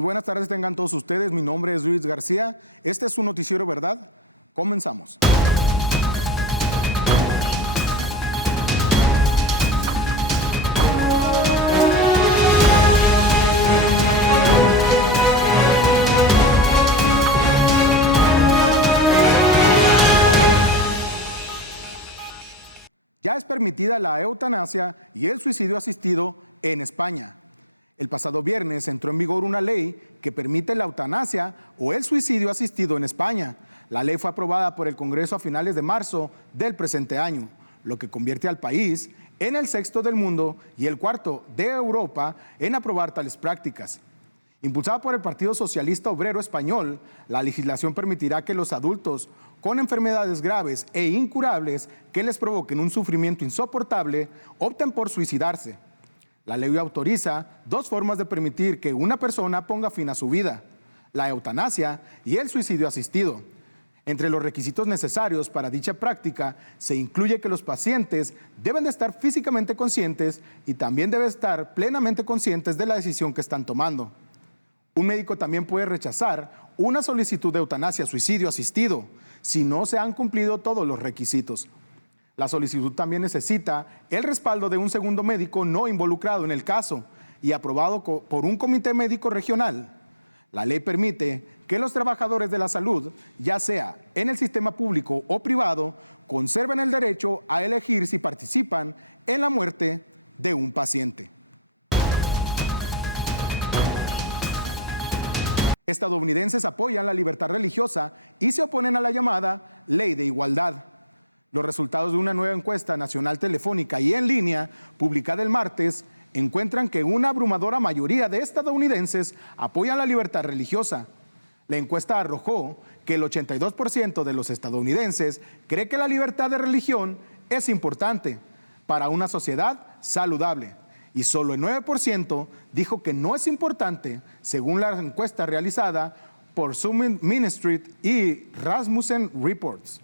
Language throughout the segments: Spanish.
Muy buenas tardes tengan todos ustedes, mi nombre es Luis García, este es su noticiero ¿Verdad? Comenzamos. Ya es permitida la eutanasia y el suicidio asistido en España. El pasado viernes entró en vigor una ley que permite la eutanasia o el suicidio asistido en España. La ley fue aprobada por el Congreso a finales de marzo del presente año, lo que convierte al país en el sexto del mundo y el cuarto de Europa en aprobar tales prácticas. Impulsada por el Partido Socialista Obrero Español, la legislación permitirá que los adultos con enfermedades graves e incurables que les provoquen un sufrimiento insoportable opten por suicidarse. La ley autoriza dos formas de permitir que una persona ponga fin a su vida: la eutanasia y el suicidio asistido. Entre los requisitos necesarios para dicha práctica se incluye que los pacientes deben de estar físicamente conscientes y también deben estar plenamente conscientes de la decisión que están tomando. Un médico también puede rechazar una solicitud de eutanasia, suicidio asistido, si no se han cumplido todos los requisitos. La solicitud también necesita el respaldo de un segundo médico no involucrado en el caso y aprobado por un comité médico regional. La ley permite que los trabajadores de la salud, ya sea en el sistema público o privado, conserven el derecho a elegir si participan en la muerte de un paciente. Estadounidenses apoyan la libertad religiosa y se oponen a la llamada Ley de Igualdad. Los resultados de una nueva encuesta nacional telefónica y en línea, publicada el martes, encuentran que una abrumadora mayoría de estadounidenses apoyan la libertad religiosa. La encuesta arrojó que el 82% de los estadounidenses cree que la libertad de religión es importante para una sociedad saludable, y solo el 9% dijo que no es importante, según la encuesta realizada por Summit Ministry y Rasmussen Reports.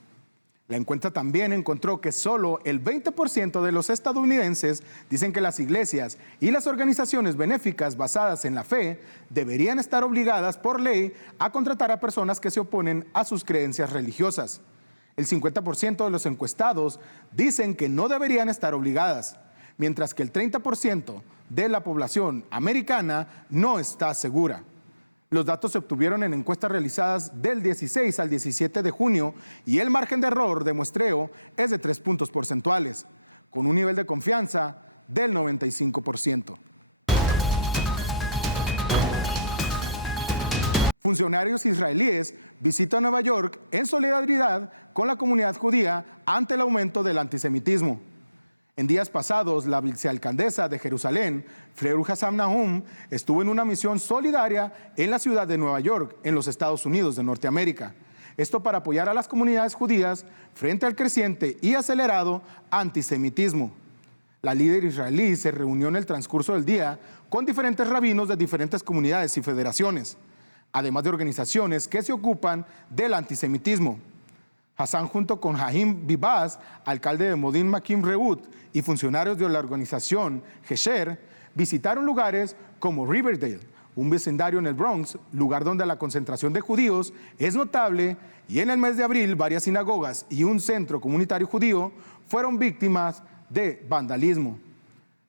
La encuesta también encontró que solo el 20% de los estadounidenses dicen que las iglesias y las organizaciones benéficas basadas en la fe deberían estar obligadas por ley a contratar a personas que se oponen a sus creencias religiosas. El 50% de los encuestados dicen que no deberían estar obligadas, mientras que el 30% de la población americana no está segura. Los datos se obtuvieron en encuestas realizadas del 16 al 17 de junio y el margen de error de muestreo es de 3 puntos porcentuales, con un nivel de confianza del 95%. Funcionarios israelíes visitan Nueva York en solidaridad con la comunidad judía ante el aumento del antisemitismo. En días pasados, la vicealcaldesa de Jerusalén, Freud Hassam Nahum, estuvo en una misión solidaria en la ciudad de Nueva York, en los Estados Unidos de Norteamérica. Esto para apoyar a las comunidades judías frente al creciente y acelerado antisemitismo. La líder israelí se reunió en el transcurso del día con diferentes rabinos de diferentes comunidades y federaciones, además de organizaciones que se ocupan del antisemitismo. Hassan, junto con Haim Bibas, alcalde de Modin Makim Reut, y funcionarios de la organización Gesher, visitaron lugares como Riverdale, un vecindario en el Bronx, lugar donde la concentración de judíos es notable, y en el mes de abril varias sinagogas y un centro comunitario judío fueron víctimas de vandalismo.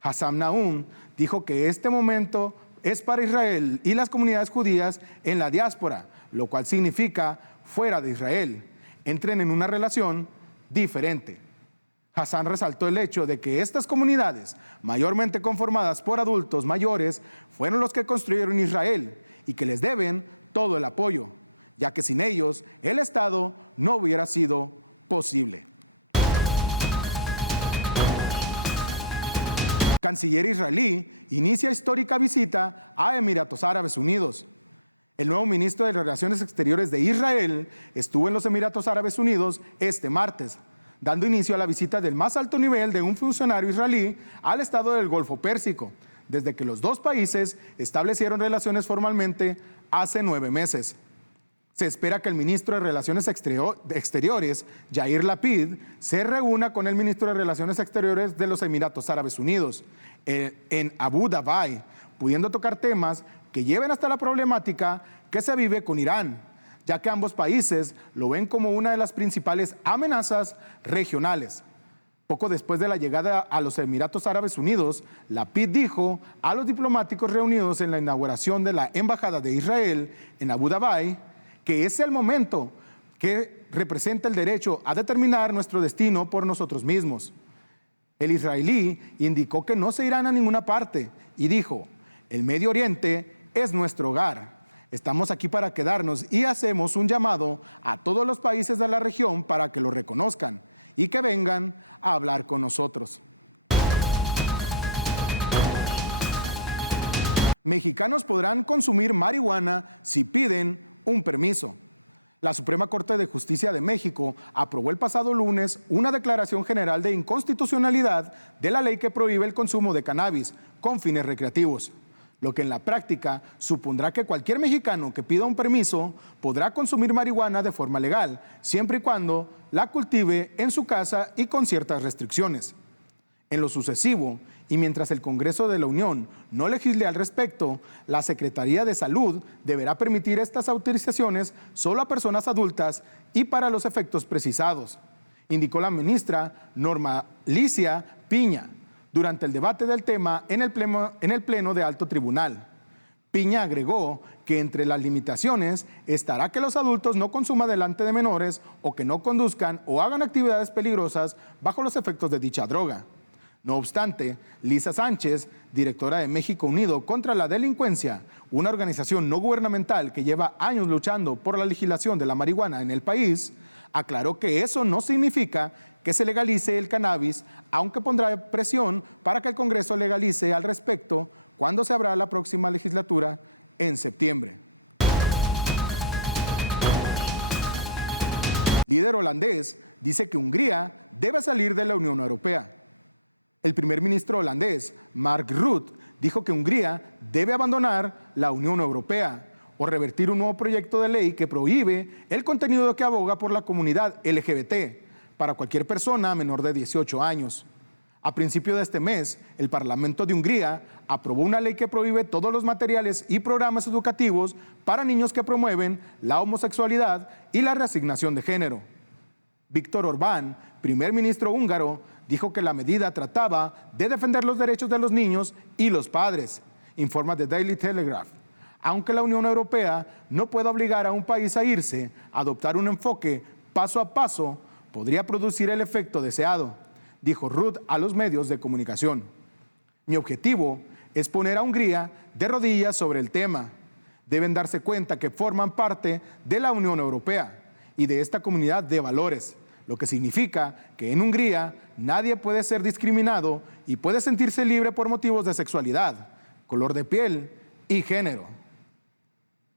Hassam Nahum dijo que este momento es para Israel y las comunidades judías en la diáspora, lo cual significa fuera de Israel. Entren en una relación diferente. Hassan resaltó el hecho de que estas comunidades, mayormente conformadas por adultos mayores, fueron los que construyeron Israel y que les deben todo el apoyo, ya que sin ellos el Estado no hubiera sido posible. Canciller israelí inicia histórica visita a Emiratos Árabes Unidos. El nuevo ministro de Relaciones Exteriores de Israel estuvo en los Emiratos Árabes Unidos este martes, dando inicio a la visita del más alto nivel de un funcionario israelí al estado del Golfo Pérsico, desde que los dos países establecieron relaciones formalmente hace 9 meses. Se espera que el ministro de Relaciones Exteriores, Yair Lapid, se reúna con el ministro de Relaciones Exteriores de los Emiratos Árabes Unidos en Abu Dhabi, pudiendo tocar temas que lleven hasta la problemática que se vive con Irán, ya que ambos países lo ven como una de las principales amenazas regionales. Poco después de la llegada a los Emiratos Árabes Unidos, Lapid dijo a los diplomáticos reunidos en la inauguración de la Embajada de Israel en Abu Dhabi que es el momento que representa el derecho a determinar nuestro destino por nosotros mismos. El israelí indicó que no se irán a ninguna parte y dijo: el Medio Oriente es nuestro hogar. Estamos aquí para quedarnos y hacemos un llamado a todos los países de la región para que lo reconozcan y que vengan a hablar con nosotros. Mexicanos podrán consumir marihuana si piden un permiso. La Suprema Corte de Justicia de México aprobó el pasado lunes una declaración general de inconstitucionalidad de la ley que prohíbe el consumo de cannabis con fines recreativos, lo que en la práctica supondrá que cualquier mexicano que pida un permiso podrá consumir marihuana de forma legal, siempre y cuando la cultive en su casa y con ciertas restricciones. En lo sucesivo, y mientras el Congreso de la Unión no legisle al respecto, la Secretaría de Salud deberá permitir estas autorizaciones solo a personas adultas y para los efectos precisados, indicó la ministra Norma Alicia Piña durante el debate del tema en el Pleno de Alto Tribunal. Piña agregó que entre las limitaciones estará que los adultos no consuman delante de menores o que no conduzcan o hagan actividades peligrosas bajo los efectos de dicha droga. No obstante, Lisa Sánchez, directora de México Unido contra la Delincuencia, una organización no gubernamental que lleva años luchando por la legislación de la marihuana en el país, aclaró que eso no significa que se legalice el cannabis, aunque pondrá presión para que el Congreso legalice al respecto cuando se abra la próxima legislatura en septiembre. Líder holandés dice que Hungría debe salir de la Unión Europea. El primer ministro holandés, Mark Rutte, dijo que Hungría debe abandonar la Unión Europea o revertir un nuevo proyecto de ley que prohíbe el contenido que aboga por la comunidad LGBT para cualquier persona menor de 18 años. A principio de este mes, el Parlamento de Hungría aprobó una ley que prohíbe todos los materiales y programas educativos para niños que promueven la homosexualidad y la reasignación de género. Viktor Orbán, primer ministro húngaro, dijo que la medida trataba de defender los derechos de los niños y los padres, informa The Daily Telegraph. Aunque la Unión Europea no puede obligar a un país a irse, adoptar un enfoque paso a paso podría producir el efecto deseado, dijo Rutte a los medios de comunicación. Mi objetivo es poner a Hungría de rodillas sobre el tema. Deben darse cuenta que forman parte de la Unión Europea y de esta comunidad de valores, lo que significa que en Hungría nadie puede ser discriminado y puede sentirse libre por motivos de sexualidad, color de piel y género.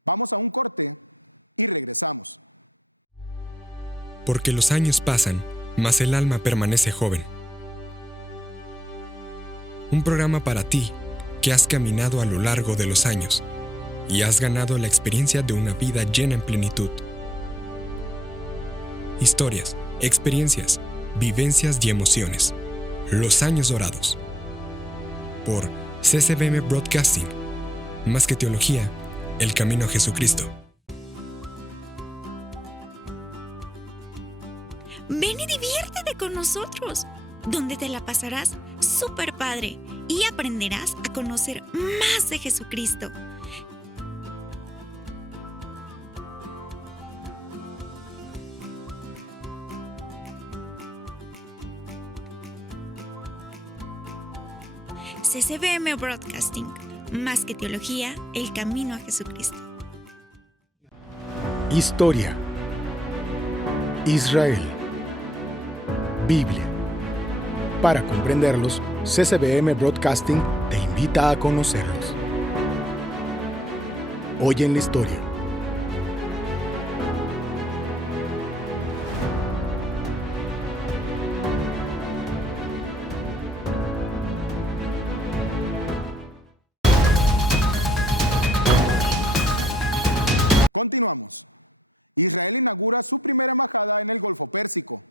Vamos a un corte y regresamos. Porque los años pasan, mas el alma permanece joven. Un programa para ti que has caminado a lo largo de los años y has ganado la experiencia de una vida llena en plenitud. Historias, experiencias, vivencias y emociones. Los años dorados. Por CCBM Broadcasting. Más que teología, el camino a Jesucristo. Ven y diviértete con nosotros, donde te la pasarás súper padre y aprenderás a conocer más de Jesucristo. CCBM Broadcasting, más que teología, el camino a Jesucristo. Historia, Israel, Biblia. Para comprenderlos, CCBM Broadcasting te invita a conocerlos. Hoy en la historia. Continuamos. Israel inaugura su primera embajada en el Golfo Pérsico.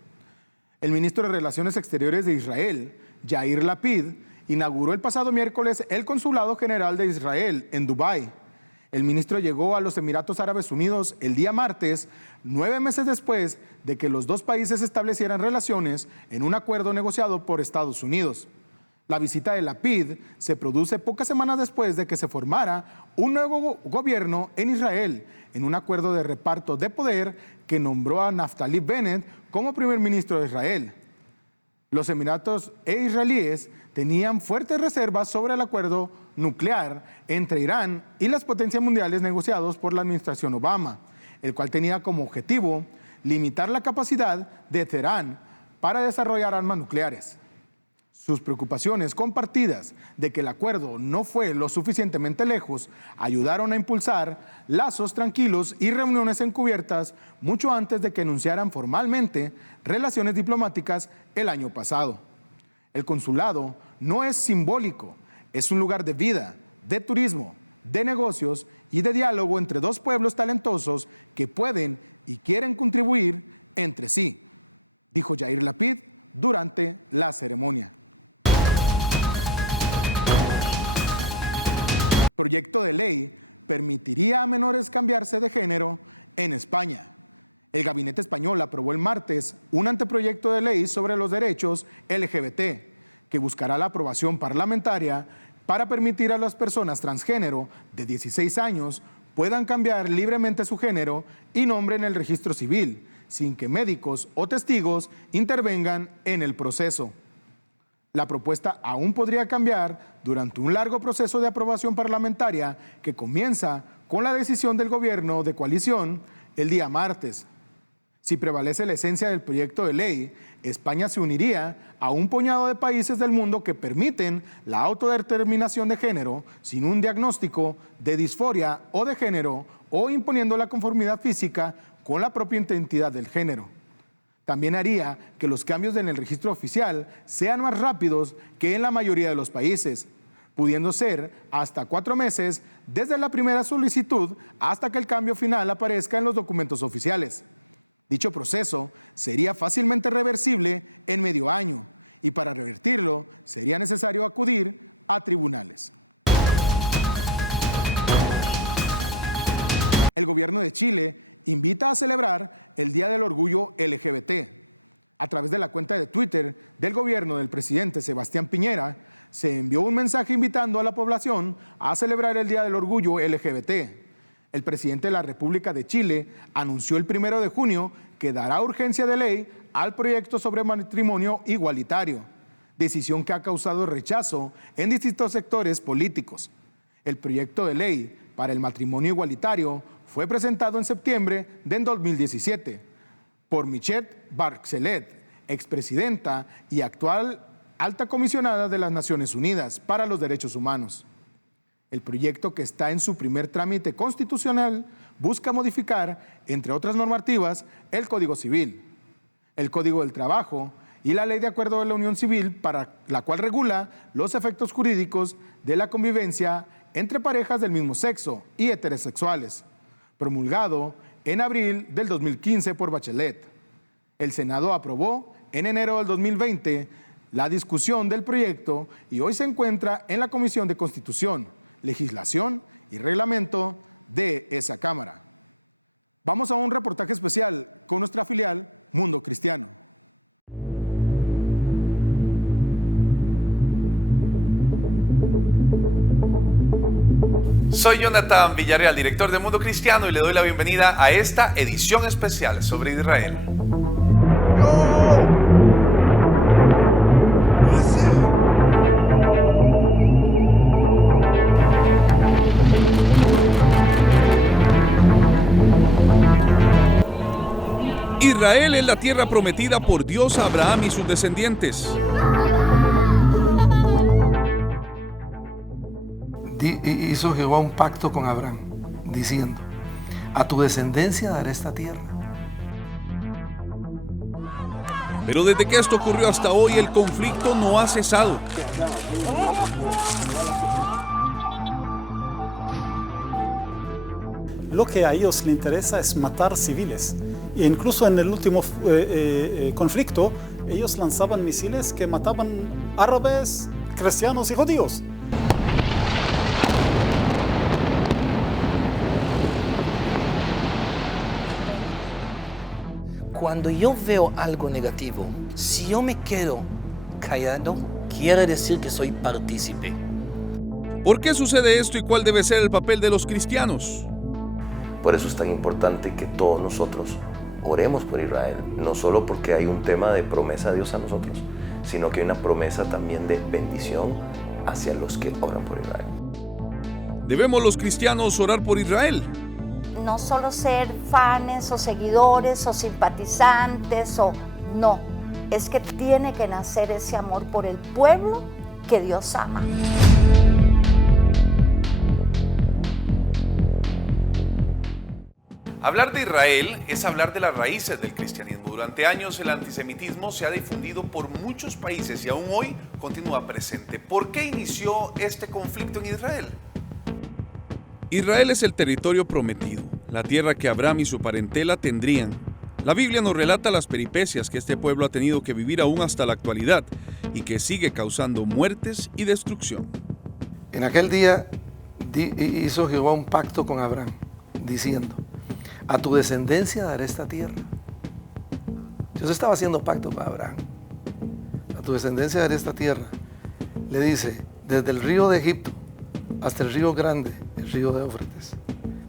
El ministro de Relaciones Exteriores de Israel, Yair Lapid, inauguró el pasado miércoles el Consulado General de Israel en Dubái. El ministro llegó a los Emiratos Árabes Unidos el día martes, 9 meses después de que los dos países establecieran relaciones en un acuerdo negociado por Estados Unidos. La visita de Lapid se produce pocas semanas después de que se formara un nuevo gobierno en Israel, en un acuerdo de reparto de poder que nombró a Naftali Bennett como primer ministro de Israel. Los Emiratos e israelíes tenían fuertes reservas sobre el acuerdo nuclear entre Irán y las potencias mundiales negociados por la administración Obama, el cual tenía como objetivo limitar la capacidad de Teherán para desarrollar armas nucleares. Sus preocupaciones compartidas de que el acuerdo no fue lo suficientemente lejos ayudaron a impulsar lazos tranquilos y reuniones encubiertas mucho antes de que anunciaran formalmente relaciones diplomáticas el año pasado. El consulado no es simbólico, es un lugar de vida, de turismo, de negocios y de diálogo entre dos pueblos talentosos que pueden y quieren contribuir entre sí, dijo Yair Lapid durante la ceremonia. El proyecto de ley permitiría a menores cambiarse de género en España. El gabinete español aprobó el martes un anteproyecto de ley sobre los derechos LGBT que buscará la aprobación parlamentaria para permitir a las personas transgénero de 16 años puedan cambiar libremente su género y nombre en el registro civil, sin que médicos o testigos intervengan en el proceso. La propuesta aún podría cambiar durante un largo proceso de aprobación parlamentaria que comienza con la decisión del gobierno de coalición el día martes. Si prevalece la esencia del proyecto de ley, España se uniría a un puñado de países del mundo que permiten la autodeterminación de género sin un diagnóstico de disforia o de género o imponiendo la conformidad física con la propia identidad del género. También haría que los cambios en el registro oficial sean más rápidos que en la mayoría de los países, pudiendo ser hasta 4 meses desde la primera solicitud hasta que el cambio final aparezca en los documentos oficiales. Dicho proceso sería fácilmente reversible en medio año y para revertirlo sería necesario acudir a tribunales. El gobierno de Chile invita a celebrar el Día del Orgullo LGBT. A través de la cuenta de Twitter del gobierno del presidente Sebastián Piñera, se envió un mensaje invitando a la población a celebrar el Día del Orgullo LGBT. El presidente de la República de Chile anunció el 1 de junio que dará urgencia de ley al proyecto sobre matrimonio igualitario, decisión que ha causado rechazo en distintos sectores políticos. El proyecto de ley para el matrimonio igualitario fue presentado en septiembre del 2017 por Michelle Bachelet, expresidenta y actual alta comisionada de las Naciones Unidas para los Derechos Humanos. El proyecto, que está en su primer trámite constitucional, busca modificar, entre otras normativas, el Código Civil, el Código del Trabajo y la Ley de Acuerdo de la Unión Civil, para la cual regula los efectos jurídicos de la convivencia entre parejas del mismo sexo y heterosexuales, promulgado en abril del 2015 por Bachelet. El Senado aprobó en enero del 2020 la discusión del proyecto y hoy se encuentra en la Comisión de Constitución, Legislación y Reglamento de esa Cámara. Vamos a un reportaje especial con nuestra filial Mundo Cristiano. Soy Jonathan Villarreal, director de Mundo Cristiano, y le doy la bienvenida a esta edición especial sobre Israel. Israel es la tierra prometida por Dios a Abraham y sus descendientes. Hizo Jehová un pacto con Abraham, diciendo: a tu descendencia daré esta tierra. Pero desde que esto ocurrió hasta hoy, el conflicto no ha cesado. Lo que a ellos les interesa es matar civiles. E incluso en el último conflicto, ellos lanzaban misiles que mataban árabes, cristianos y judíos. Cuando yo veo algo negativo, si yo me quedo callado, quiere decir que soy partícipe. ¿Por qué sucede esto y cuál debe ser el papel de los cristianos? Por eso es tan importante que todos nosotros oremos por Israel, no solo porque hay un tema de promesa de Dios a nosotros, sino que hay una promesa también de bendición hacia los que oran por Israel. ¿Debemos los cristianos orar por Israel? No solo ser fans o seguidores o simpatizantes no, es que tiene que nacer ese amor por el pueblo que Dios ama. Hablar de Israel es hablar de las raíces del cristianismo. Durante años el antisemitismo se ha difundido por muchos países y aún hoy continúa presente. ¿Por qué inició este conflicto en Israel? Israel es el territorio prometido, la tierra que Abraham y su parentela tendrían. La Biblia nos relata las peripecias que este pueblo ha tenido que vivir aún hasta la actualidad y que sigue causando muertes y destrucción. En aquel día hizo Jehová un pacto con Abraham, diciendo: a tu descendencia daré esta tierra. Dios estaba haciendo pacto con Abraham. A tu descendencia daré esta tierra. Le dice, desde el río de Egipto hasta el río grande, el río de Éufrates.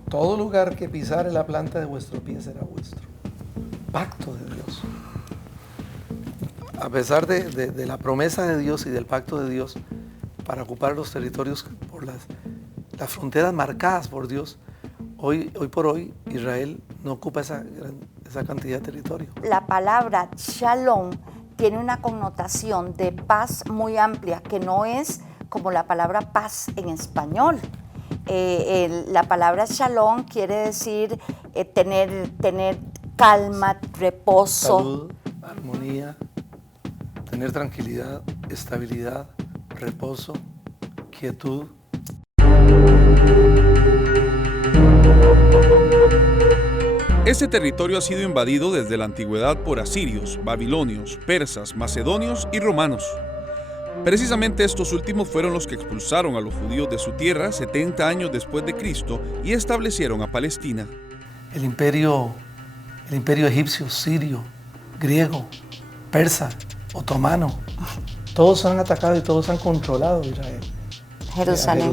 Todo lugar que pisare la planta de vuestro pie será vuestro. Pacto de Dios. A pesar de la promesa de Dios y del pacto de Dios para ocupar los territorios por las fronteras marcadas por Dios, hoy por hoy Israel no ocupa esa cantidad de territorio. La palabra shalom tiene una connotación de paz muy amplia, que no es como la palabra paz en español. La palabra shalom quiere decir tener calma, reposo. Salud, armonía, tener tranquilidad, estabilidad, reposo, quietud. Este territorio ha sido invadido desde la antigüedad por asirios, babilonios, persas, macedonios y romanos. Precisamente estos últimos fueron los que expulsaron a los judíos de su tierra 70 años después de Cristo y establecieron a Palestina. El imperio egipcio, sirio, griego, persa, otomano, todos han atacado y todos han controlado Israel. Jerusalén.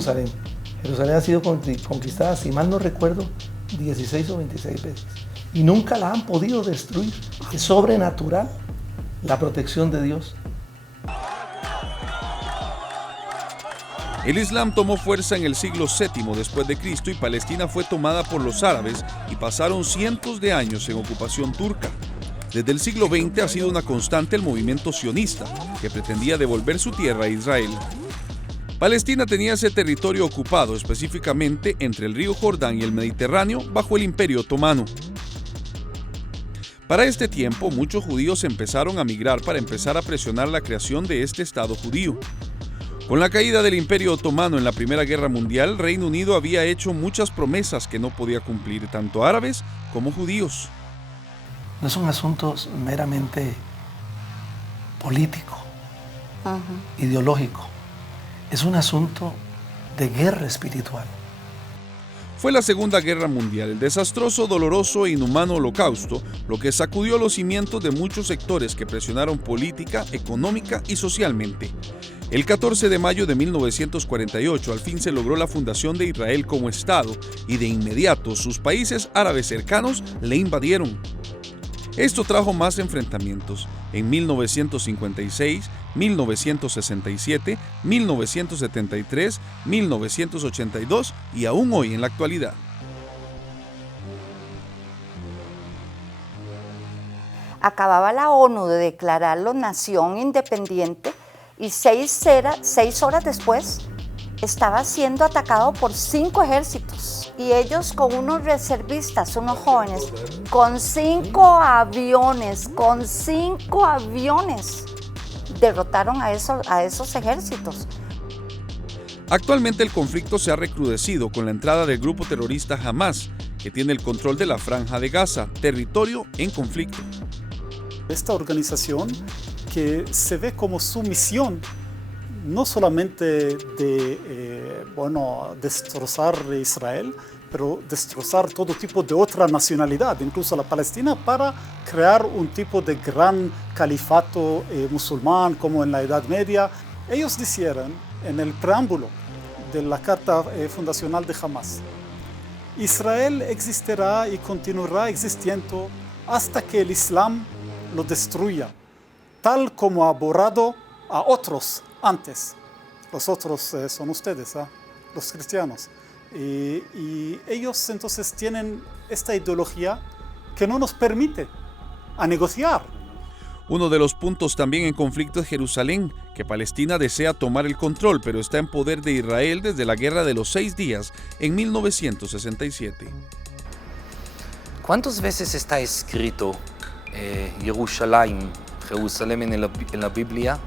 Jerusalén ha sido conquistada, si mal no recuerdo, 16 o 26 veces. Y nunca la han podido destruir. Es sobrenatural la protección de Dios. El Islam tomó fuerza en el siglo VII después de Cristo y Palestina fue tomada por los árabes y pasaron cientos de años en ocupación turca. Desde el siglo XX ha sido una constante el movimiento sionista, que pretendía devolver su tierra a Israel. Palestina tenía ese territorio ocupado específicamente entre el río Jordán y el Mediterráneo bajo el Imperio Otomano. Para este tiempo, muchos judíos empezaron a migrar para empezar a presionar la creación de este Estado judío. Con la caída del Imperio Otomano en la Primera Guerra Mundial, Reino Unido había hecho muchas promesas que no podía cumplir, tanto árabes como judíos. No es un asunto meramente político, ideológico. Es un asunto de guerra espiritual. Fue la Segunda Guerra Mundial, el desastroso, doloroso e inhumano holocausto, lo que sacudió los cimientos de muchos sectores que presionaron política, económica y socialmente. El 14 de mayo de 1948 al fin se logró la fundación de Israel como Estado y de inmediato sus países árabes cercanos le invadieron. Esto trajo más enfrentamientos en 1956, 1967, 1973, 1982 y aún hoy en la actualidad. Acababa la ONU de declararlo nación independiente y 6 horas después estaba siendo atacado por 5 ejércitos y ellos con unos reservistas, unos jóvenes, con 5 aviones, derrotaron a esos ejércitos. Actualmente el conflicto se ha recrudecido con la entrada del grupo terrorista Hamas, que tiene el control de la Franja de Gaza, territorio en conflicto. Esta organización que se ve como su misión no solamente de destrozar Israel, pero destrozar todo tipo de otra nacionalidad, incluso la Palestina, para crear un tipo de gran califato musulmán como en la Edad Media. Ellos dijeron en el preámbulo de la Carta Fundacional de Hamas: Israel existirá y continuará existiendo hasta que el Islam lo destruya, tal como ha borrado a otros antes. Los otros son ustedes, los cristianos. Y ellos entonces tienen esta ideología que no nos permite a negociar. Uno de los puntos también en conflicto es Jerusalén, que Palestina desea tomar el control, pero está en poder de Israel desde la Guerra de los 6 días en 1967. ¿Cuántas veces está escrito Jerusalén en la Biblia?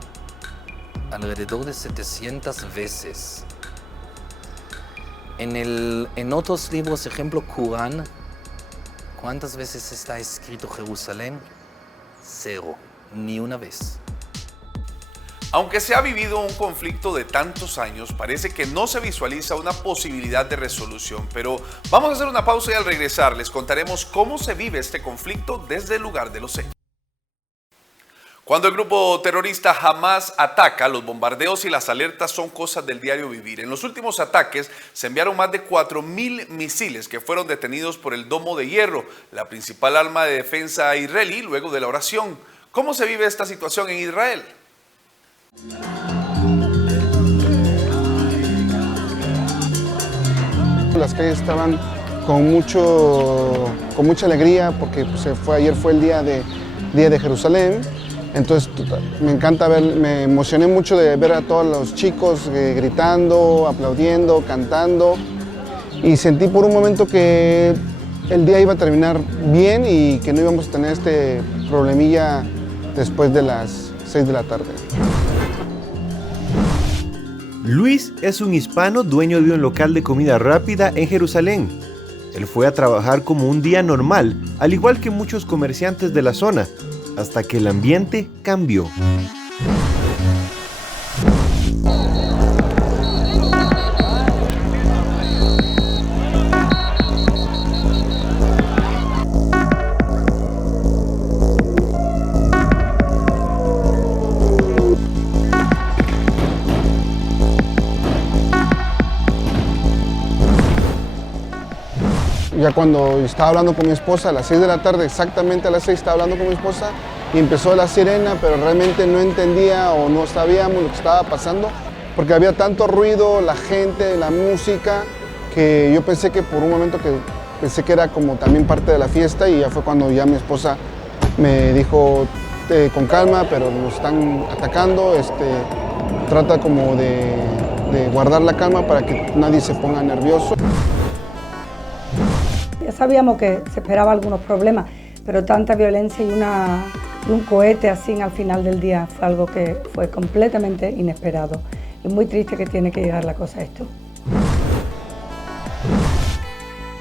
Alrededor de 700 veces. En otros libros, ejemplo, Corán, ¿cuántas veces está escrito Jerusalén? 0, ni una vez. Aunque se ha vivido un conflicto de tantos años, parece que no se visualiza una posibilidad de resolución. Pero vamos a hacer una pausa y al regresar les contaremos cómo se vive este conflicto desde el lugar de los hechos. Cuando el grupo terrorista Hamas ataca, los bombardeos y las alertas son cosas del diario vivir. En los últimos ataques se enviaron más de 4.000 misiles que fueron detenidos por el Domo de Hierro, la principal arma de defensa israelí luego de la oración. ¿Cómo se vive esta situación en Israel? Las calles estaban con mucha alegría porque ayer fue el día de Jerusalén. Entonces me encanta me emocioné mucho de ver a todos los chicos gritando, aplaudiendo, cantando, y sentí por un momento que el día iba a terminar bien y que no íbamos a tener este problemilla después de las 6 de la tarde. Luis es un hispano dueño de un local de comida rápida en Jerusalén. Él fue a trabajar como un día normal, al igual que muchos comerciantes de la zona, hasta que el ambiente cambió. Ya cuando estaba hablando con mi esposa a las 6 de la tarde, exactamente a las 6 estaba hablando con mi esposa y empezó la sirena, pero realmente no entendía o no sabíamos lo que estaba pasando porque había tanto ruido, la gente, la música, que yo pensé que por un momento pensé que era como también parte de la fiesta, y ya fue cuando ya mi esposa me dijo con calma, pero nos están atacando, trata como de guardar la calma para que nadie se ponga nervioso. Ya sabíamos que se esperaba algunos problemas, pero tanta violencia y un cohete así al final del día fue algo que fue completamente inesperado. Es muy triste que tiene que llegar la cosa a esto.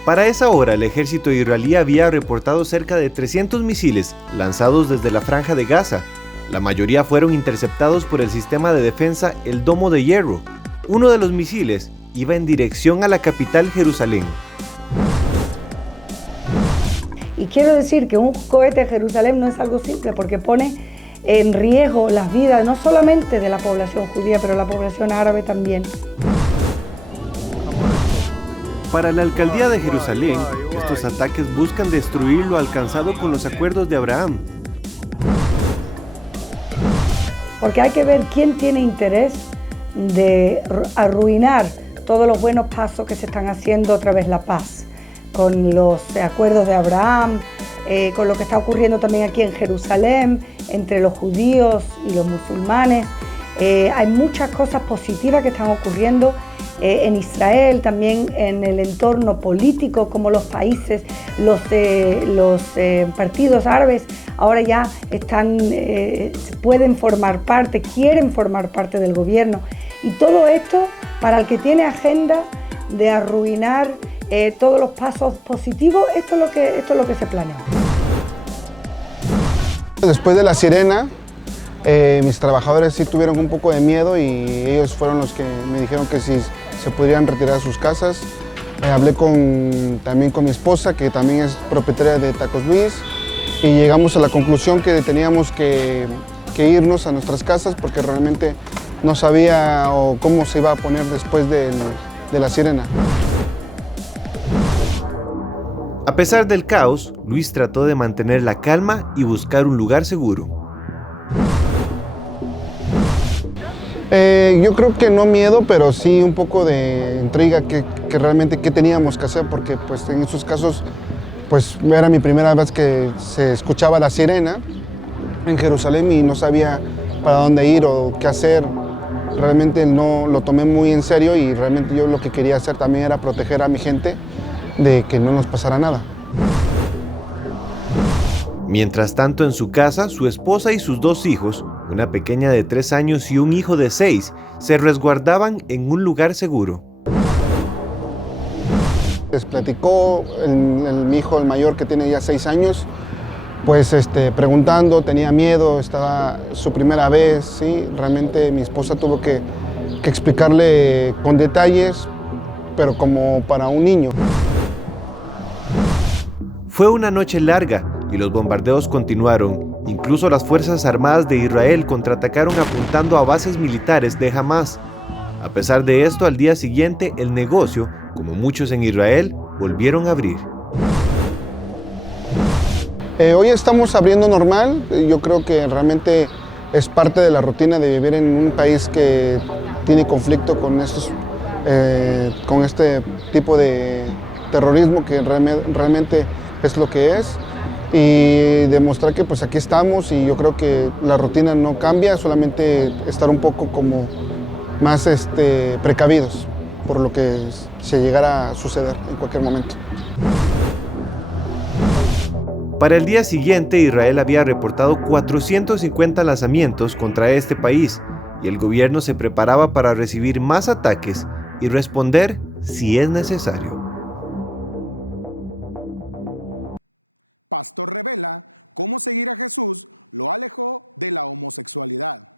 Para esa hora, el ejército israelí había reportado cerca de 300 misiles lanzados desde la Franja de Gaza. La mayoría fueron interceptados por el sistema de defensa El Domo de Hierro. Uno de los misiles iba en dirección a la capital, Jerusalén. Y quiero decir que un cohete en Jerusalén no es algo simple, porque pone en riesgo las vidas no solamente de la población judía, pero la población árabe también. Para la alcaldía de Jerusalén, estos ataques buscan destruir lo alcanzado con los acuerdos de Abraham. Porque hay que ver quién tiene interés de arruinar todos los buenos pasos que se están haciendo otra vez la paz, con los acuerdos de Abraham, con lo que está ocurriendo también aquí en Jerusalén, entre los judíos y los musulmanes. Hay muchas cosas positivas que están ocurriendo en Israel, también en el entorno político, como los países, los partidos árabes ahora ya pueden formar parte, quieren formar parte del gobierno. Y todo esto para el que tiene agenda de arruinar todos los pasos positivos, esto es lo que se planea. Después de la sirena, mis trabajadores sí tuvieron un poco de miedo y ellos fueron los que me dijeron que si se podrían retirar a sus casas, Hablé también con mi esposa, que también es propietaria de Tacos Luis, y llegamos a la conclusión que teníamos que irnos a nuestras casas porque realmente no sabía cómo se iba a poner después de la sirena. A pesar del caos, Luis trató de mantener la calma y buscar un lugar seguro. Yo creo que no miedo, pero sí un poco de intriga que realmente qué teníamos que hacer, porque pues en esos casos pues era mi primera vez que se escuchaba la sirena en Jerusalén y no sabía para dónde ir o qué hacer. Realmente no lo tomé muy en serio y realmente yo lo que quería hacer también era proteger a mi gente de que no nos pasara nada. Mientras tanto, en su casa, su esposa y sus 2 hijos, una pequeña de 3 años y un hijo de 6, se resguardaban en un lugar seguro. Les platicó mi hijo, el mayor, que tiene ya 6 años, pues preguntando, tenía miedo, estaba su primera vez, ¿sí? Realmente mi esposa tuvo que explicarle con detalles, pero como para un niño. Fue una noche larga y los bombardeos continuaron. Incluso las Fuerzas Armadas de Israel contraatacaron apuntando a bases militares de Hamas. A pesar de esto, al día siguiente, el negocio, como muchos en Israel, volvieron a abrir. Hoy estamos abriendo normal. Yo creo que realmente es parte de la rutina de vivir en un país que tiene conflicto con este tipo de terrorismo que realmente es lo que es. Y demostrar que pues aquí estamos y yo creo que la rutina no cambia, solamente estar un poco como más precavidos por lo que se llegara a suceder en cualquier momento. Para el día siguiente, Israel había reportado 450 lanzamientos contra este país y el gobierno se preparaba para recibir más ataques y responder si es necesario. Pastor revela cómo seguir a Jesús lo alejó de la homosexualidad.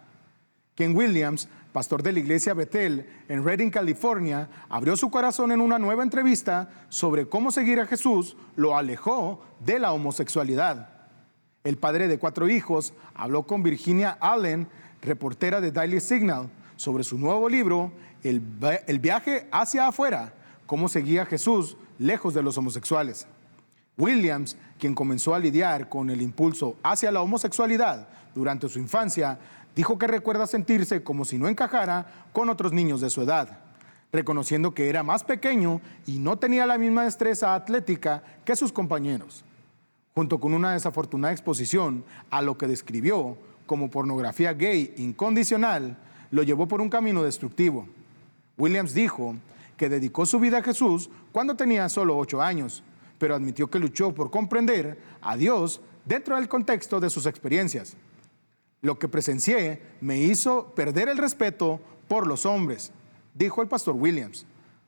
Ken Williams, pastor de la iglesia Bethel en Redding, California, abrió su corazón en una nueva entrevista sobre cómo seguir a Jesús lo alejó de la homosexualidad. El padre de 4 hijos habló con Virginia Allen, reportera de Daily Signal, sobre su nuevo libro, El viaje hacia afuera, cómo seguir a Jesús lejos de los homosexuales. Williams, quien comenzó a lidiar con el impulso hacia la homosexualidad durante su infancia, dijo que recuerda sentirse como si no encajara con otros niños de su edad, reconociendo que era más pequeño y no tenía la misma destreza atlética que sus compañeros. Junto con una desafortunada exposición a lo que describió como pornografía gay incondicional, lo llevó por un camino destructivo. Williams dijo que dedicó su vida a Jesús cuando tenía solo 8 años, pero admitió que luchó por comprender a Dios dentro del contexto de sus experiencias. Lo que presencié me hizo perder el respeto por los hombres, dijo el pastor Williams,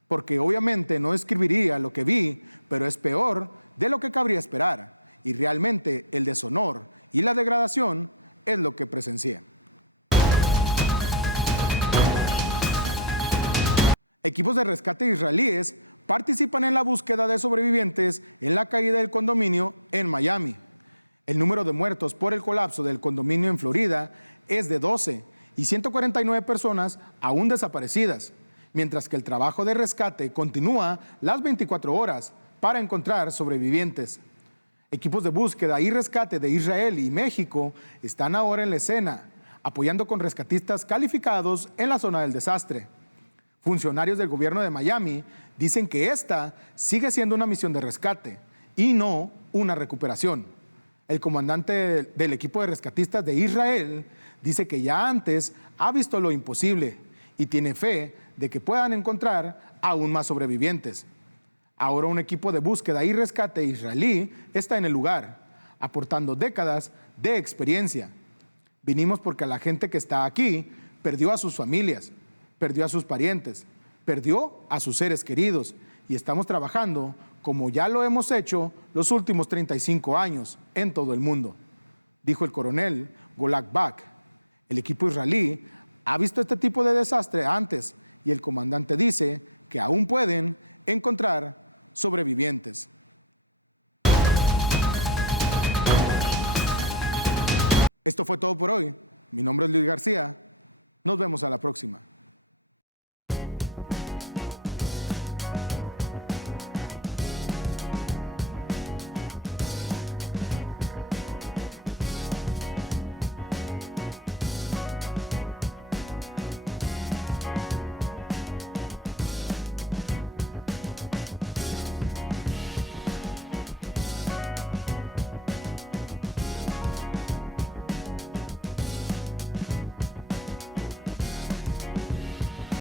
porque obviamente no escribiría lo que vi, pero es peor de lo que cabría esperar, y realmente el deshonor y la degradación es lo que presencié. Equipos de rescate israelíes participan en la búsqueda de sobrevivientes en la caída del condominio en Miami. El número de muertos por el colapso del condominio en Florida es de 12 y 149 personas aún desaparecidas, mientras que el trabajo de rescate continúa las 24 horas para encontrar sobrevivientes. Equipos de búsqueda y rescate de Israel y México están ahora en la escena, apoyando con rescatistas calificados en la zona del desastre. Funcionarios del gobierno de Miami dicen que esta sigue siendo una misión de rescate y no una recuperación. El comandante del equipo de rescatistas de Israel dice que ya antes ha visto lo imposible y tiene fe de que puedan encontrar aún más sobrevivientes. Ahora un equipo de búsqueda y rescate israelí está en el lugar, aportando décadas de experiencia. Vinimos porque la gente que está aquí perdió a sus familias, perdió a sus parientes, perdió a sus seres queridos y estamos trabajando como ya lo hemos hecho los últimos 35 años en todo el mundo, dijo el coronel Golak Bak. El equipo israelí ha visto este tipo de desastre antes y el comandante dice que aún pueden encontrar sobrevivientes. Esto fue todo por hoy. Mi nombre es Luis García. Nos vemos a la próxima.